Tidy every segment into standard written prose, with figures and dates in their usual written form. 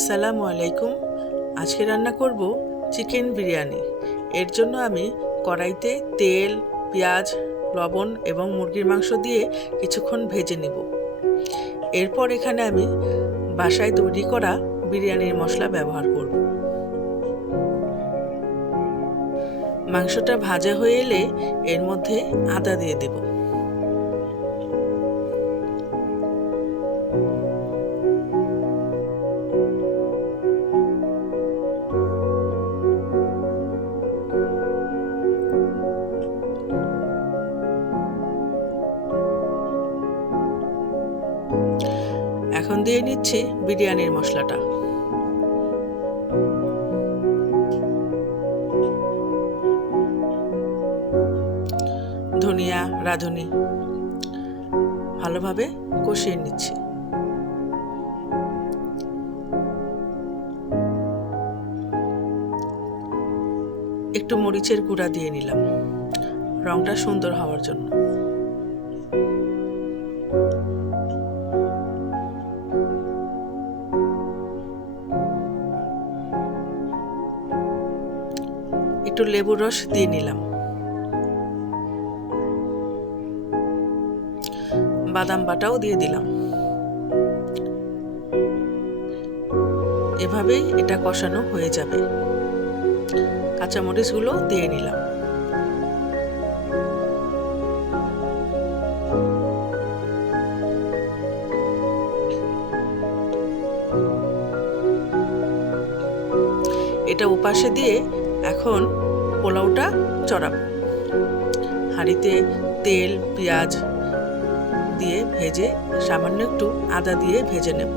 আসসালামু আলাইকুম। আজকে রান্না করব চিকেন বিরিয়ানি। এর জন্য আমি কড়াইতে তেল, পেঁয়াজ, লবণ এবং মুরগির মাংস দিয়ে কিছুক্ষণ ভেজে নেব। এরপর এখানে আমি বাসায় তৈরি করা বিরিয়ানির মশলা ব্যবহার করব। মাংসটা ভাজা হয়ে এলে এর মধ্যে আদা দিয়ে দেব। এখন দিয়ে নিচ্ছি বিরিয়ানির মশলাটা। ধনিয়া, রাঁধুনি ভালোভাবে কষিয়ে নিচ্ছি। একটু মরিচের গুঁড়া দিয়ে নিলাম রংটা সুন্দর হওয়ার জন্য। একটু লেবুর রস দিয়ে নিলাম। বাদাম বাটাও দিয়ে দিলাম। এভাবেই এটা কষানো হয়ে যাবে। কাঁচামরিচগুলো দিয়ে নিলাম। এটা ওপাশে দিয়ে এখন পোলাওটা চড়াবো। হাঁড়িতে তেল, পেঁয়াজ দিয়ে ভেজে সামান্য একটু আদা দিয়ে ভেজে নেব।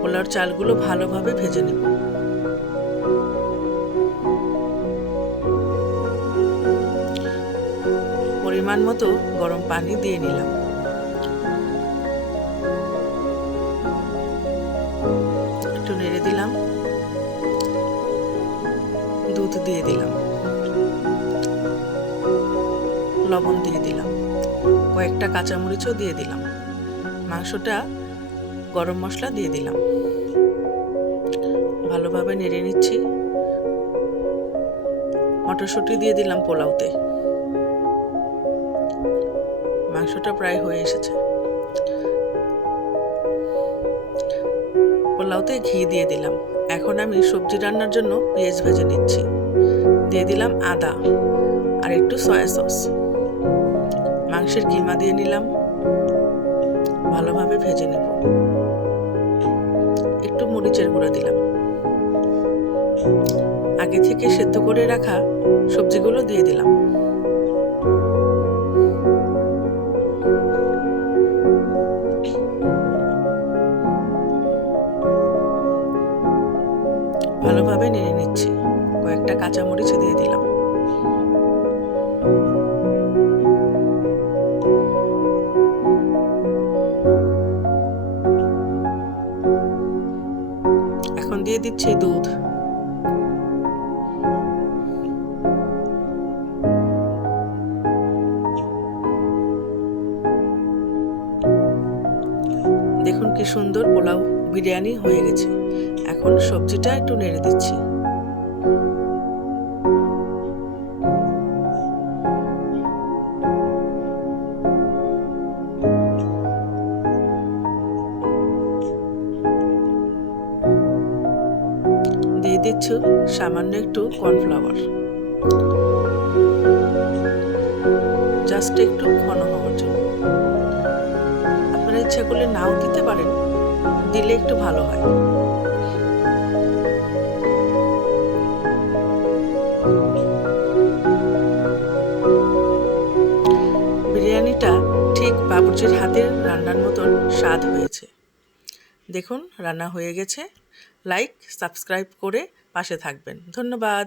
পোলাওর চালগুলো ভালোভাবে ভেজে নেব। পরিমাণ মতো গরম পানি দিয়ে নিলাম। একটু নেড়ে দিলাম। দুধ দিয়ে দিলাম। লবণ দিয়ে দিলাম। কয়েকটা কাঁচামরিচও দিয়ে দিলাম। মাংসটা গরম মশলা দিয়ে দিলাম। ভালোভাবে নেড়ে নিচ্ছি। মটরশুঁটি দিয়ে দিলাম পোলাওতে। মাংসটা প্রায় হয়ে এসেছে। পোলাওতে ঘি দিয়ে দিলাম। এখন আমি সবজি রান্নার জন্য পেঁয়াজ ভেজে নিচ্ছি। দিয়ে দিলাম আদা আর একটু সয়া সস। মাংসের কিমা দিয়ে নিলাম। ভালোভাবে ভেজে নেব। একটু মরিচের গুঁড়া দিলাম। আগে থেকে সেদ্ধ করে রাখা সবজিগুলো দিয়ে দিলাম। ভালোভাবে নেড়ে নিচ্ছি। কয়েকটা কাঁচামরিচ দিয়ে দিলাম। এখন দিয়ে দিচ্ছি দুধ। দেখুন কি সুন্দর পোলাও বিরিয়ানি হয়ে গেছে। এখন সবজিটা একটু নেড়ে দিচ্ছি। দিয়ে দিচ্ছি সামান্য একটু কর্নফ্লাওয়ার, জাস্ট একটু ঘন হওয়ার জন্য। আপনারা ইচ্ছা করলে নাও দিতে পারেন, দিলে একটু ভালো হয়। বিরিয়ানিটা ঠিক বাবুর্চির হাতের রান্নার মতন স্বাদ হয়েছে। দেখুন রান্না হয়ে গেছে। লাইক, সাবস্ক্রাইব করে পাশে থাকবেন। ধন্যবাদ।